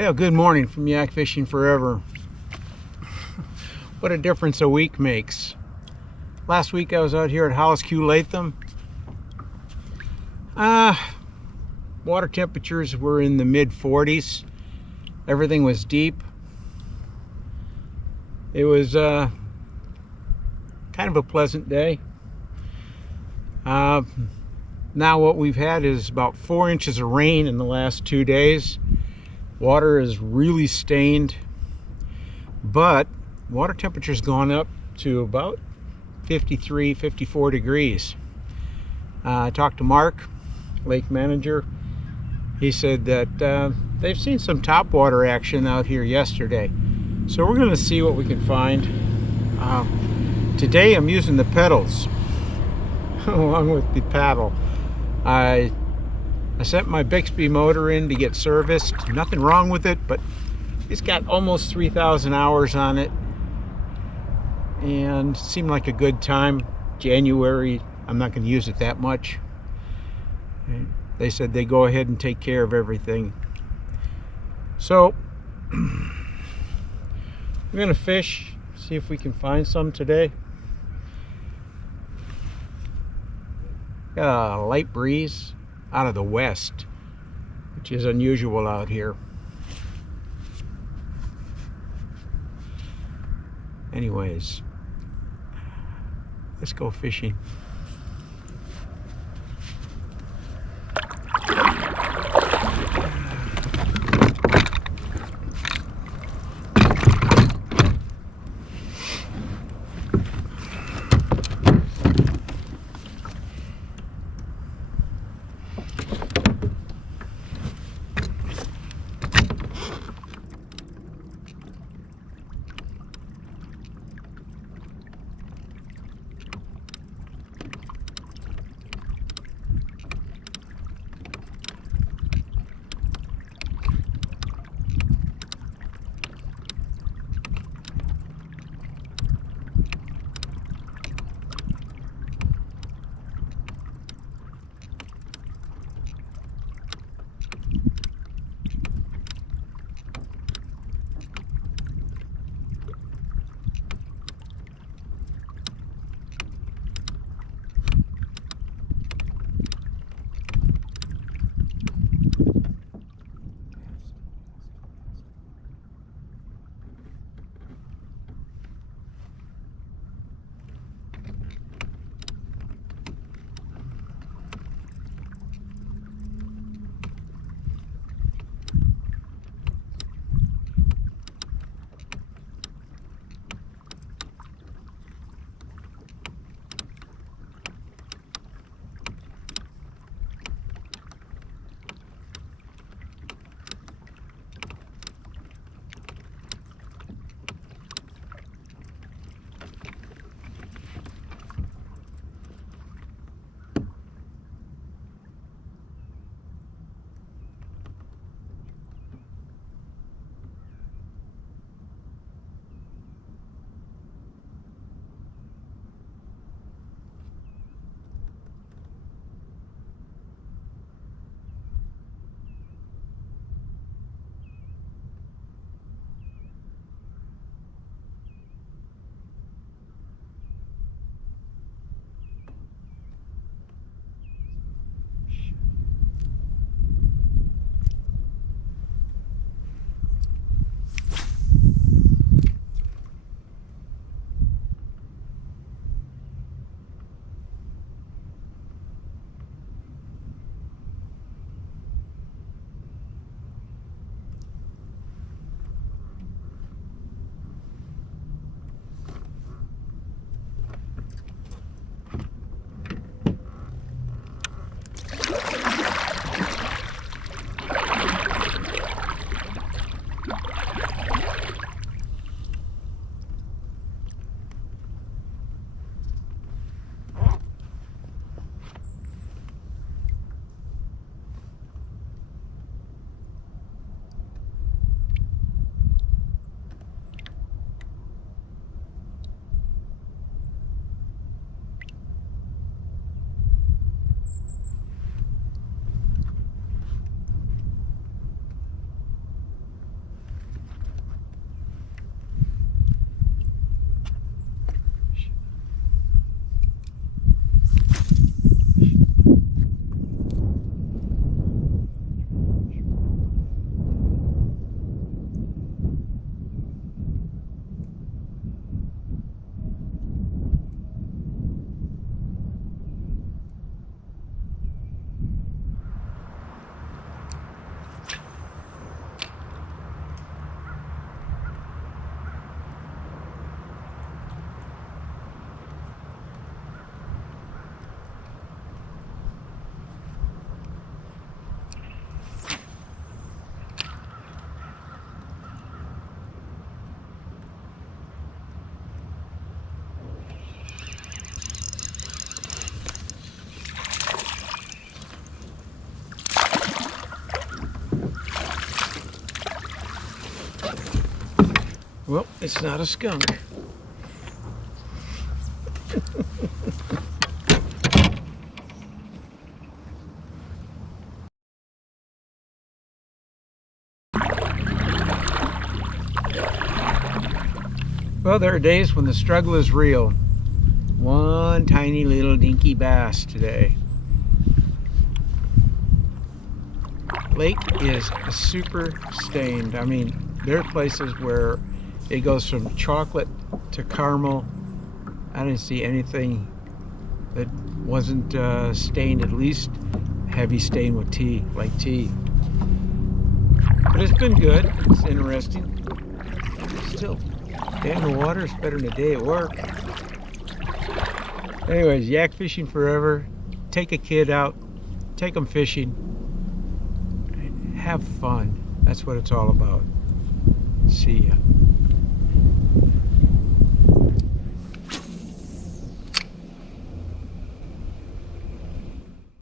Yeah, good morning from Yak Fishing Forever. What a difference a week makes. Last week I was out here at Hollis Q Lathem. Water temperatures were in the mid 40s. Everything was deep. It was kind of a pleasant day. Now what we've had is about 4 inches of rain in the last 2 days. Water is really stained, but water temperature's gone up to about 53, 54 degrees. I talked to Mark, lake manager. He said that they've seen some topwater action out here yesterday. So we're going to see what we can find. Today I'm using the pedals along with the paddle. I sent my Bixby motor in to get serviced. Nothing wrong with it, but it's got almost 3,000 hours on it. And it seemed like a good time. January, I'm not going to use it that much. They said they go ahead and take care of everything. So, we're going to fish, see if we can find some today. Got a light breeze out of the west, which is unusual out here. Anyways, let's go fishing. Well, it's not a skunk. Well, there are days when the struggle is real. One tiny little dinky bass today. Lake is super stained. I mean, there are places where it goes from chocolate to caramel. I didn't see anything that wasn't stained, at least heavy stain with tea, like tea. But it's been good. It's interesting. Still, a day in the water is better than a day at work. Anyways, yak fishing forever. Take a kid out, take them fishing, have fun. That's what it's all about. See ya.